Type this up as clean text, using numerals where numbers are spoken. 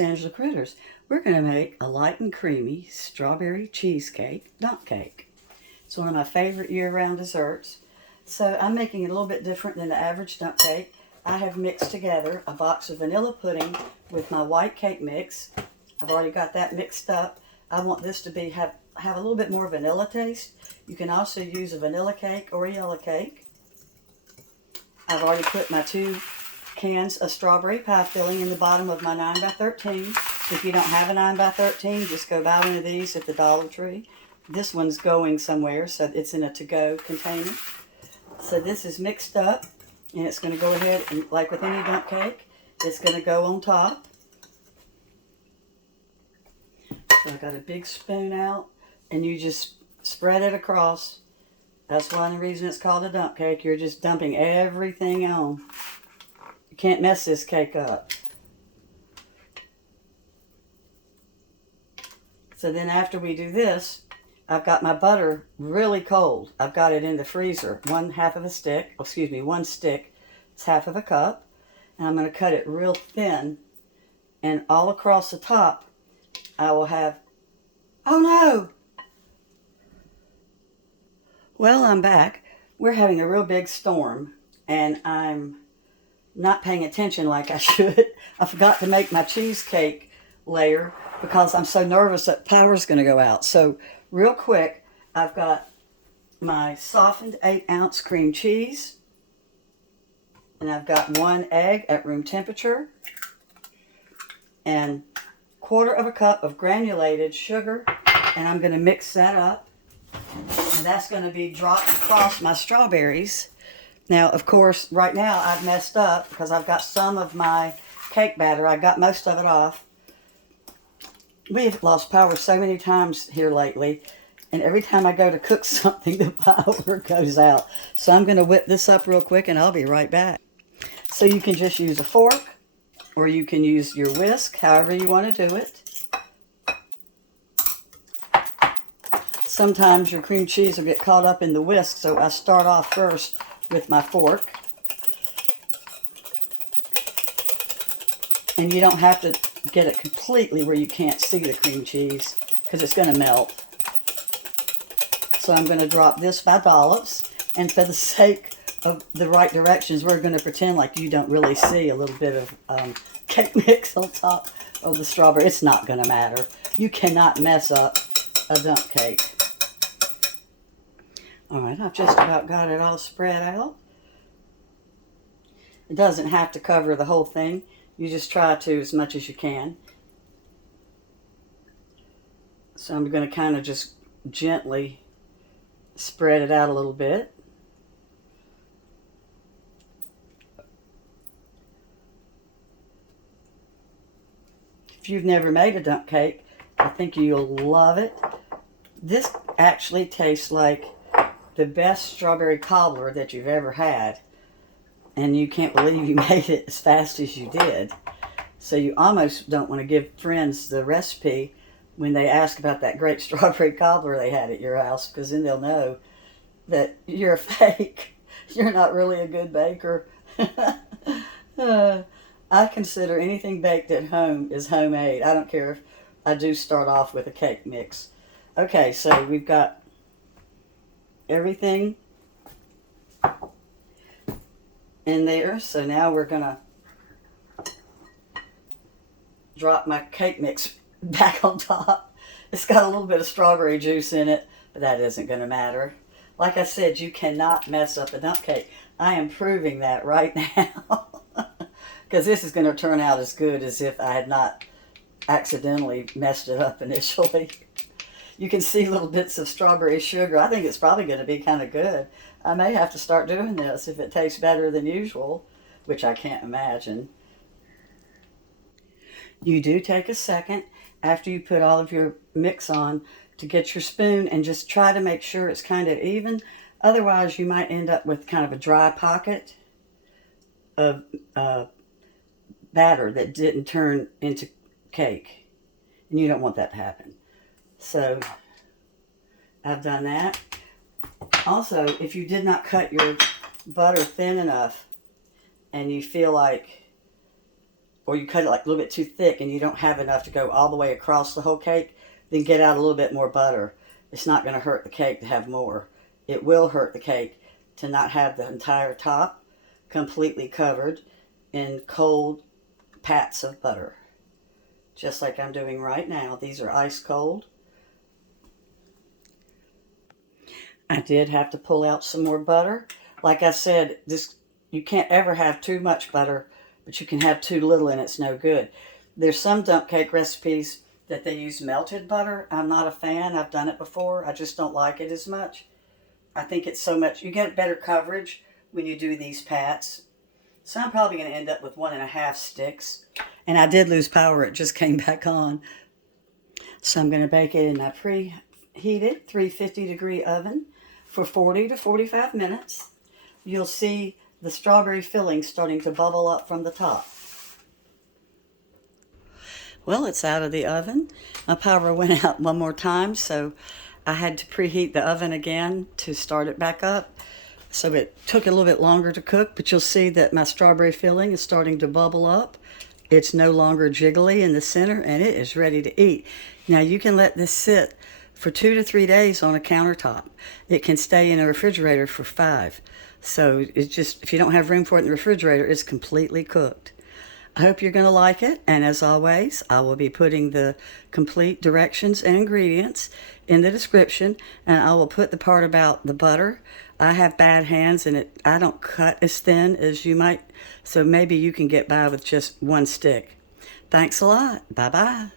Angela Critters. We're going to make a light and creamy strawberry cheesecake dump cake. It's one of my favorite year-round desserts. So I'm making it a little bit different than the average dump cake. I have mixed together a box of vanilla pudding with my white cake mix. I've already got that mixed up. I want this to have a little bit more vanilla taste. You can also use a vanilla cake or a yellow cake. I've already put my 2 cans of strawberry pie filling in the bottom of my 9x13. If you don't have a 9x13, just go buy one of these at the Dollar Tree. This one's going somewhere, so it's in a to-go container. So this is mixed up, and it's going to go ahead and, like with any dump cake, it's going to go on top. So I got a big spoon out, and you just spread it across. That's one reason it's called a dump cake. You're just dumping everything on. You can't mess this cake up. So then after we do this, I've got my butter really cold. I've got it in the freezer. 1/2 stick. One stick. It's 1/2 cup. And I'm going to cut it real thin. And all across the top, I will have... Oh no! Well, I'm back. We're having a real big storm. And I'm not paying attention like I should. I forgot to make my cheesecake layer because I'm so nervous that power's going to go out. So real quick, I've got my softened 8-ounce cream cheese, and I've got 1 egg at room temperature, and 1/4 cup of granulated sugar, and I'm going to mix that up, and that's going to be dropped across my strawberries. Now, of course, right now I've messed up because I've got some of my cake batter. I got most of it off. We've lost power so many times here lately, and every time I go to cook something, the power goes out. So I'm going to whip this up real quick, and I'll be right back. So you can just use a fork, or you can use your whisk, however you want to do it. Sometimes your cream cheese will get caught up in the whisk, so I start off first with my fork. And you don't have to get it completely where you can't see the cream cheese because it's going to melt. So I'm going to drop this by dollops, and for the sake of the right directions, we're going to pretend like you don't really see a little bit of cake mix on top of the strawberry. It's not going to matter. You cannot mess up a dump cake. Alright, I've just about got it all spread out. It doesn't have to cover the whole thing. You just try to as much as you can. So I'm going to kind of just gently spread it out a little bit. If you've never made a dump cake, I think you'll love it. This actually tastes like the best strawberry cobbler that you've ever had. And you can't believe you made it as fast as you did. So you almost don't want to give friends the recipe when they ask about that great strawberry cobbler they had at your house, because then they'll know that you're a fake. You're not really a good baker. I consider anything baked at home is homemade. I don't care if I do start off with a cake mix. Okay, so we've got everything in there. So now we're going to drop my cake mix back on top. It's got a little bit of strawberry juice in it, but that isn't going to matter. Like I said, you cannot mess up a dump cake. I am proving that right now. Because this is going to turn out as good as if I had not accidentally messed it up initially. You can see little bits of strawberry sugar. I think it's probably going to be kind of good. I may have to start doing this if it tastes better than usual, which I can't imagine. You do take a second after you put all of your mix on to get your spoon and just try to make sure it's kind of even. Otherwise, you might end up with kind of a dry pocket of batter that didn't turn into cake. And you don't want that to happen. So, I've done that. Also, if you did not cut your butter thin enough and you feel like or you cut it like a little bit too thick and you don't have enough to go all the way across the whole cake, then get out a little bit more butter. It's not going to hurt the cake to have more. It will hurt the cake to not have the entire top completely covered in cold pats of butter. Just like I'm doing right now. These are ice cold. I did have to pull out some more butter. Like I said, you can't ever have too much butter, but you can have too little and it's no good. There's some dump cake recipes that they use melted butter. I'm not a fan. I've done it before. I just don't like it as much. I think it's so much, you get better coverage when you do these pats. So I'm probably going to end up with 1.5 sticks. And I did lose power. It just came back on. So I'm going to bake it in my preheated 350 degree oven for 40 to 45 minutes. You'll see the strawberry filling starting to bubble up from the top. Well, it's out of the oven. My power went out one more time, so I had to preheat the oven again to start it back up. So it took a little bit longer to cook, but you'll see that my strawberry filling is starting to bubble up. It's no longer jiggly in the center, and it is ready to eat. Now you can let this sit for 2 to 3 days on a countertop. It can stay in a refrigerator for 5. So it's just, if you don't have room for it in the refrigerator, it's completely cooked. I hope you're going to like it, and as always, I will be putting the complete directions and ingredients in the description, and I will put the part about the butter. I have bad hands, and I don't cut as thin as you might, so maybe you can get by with just 1 stick. Thanks a lot. Bye-bye.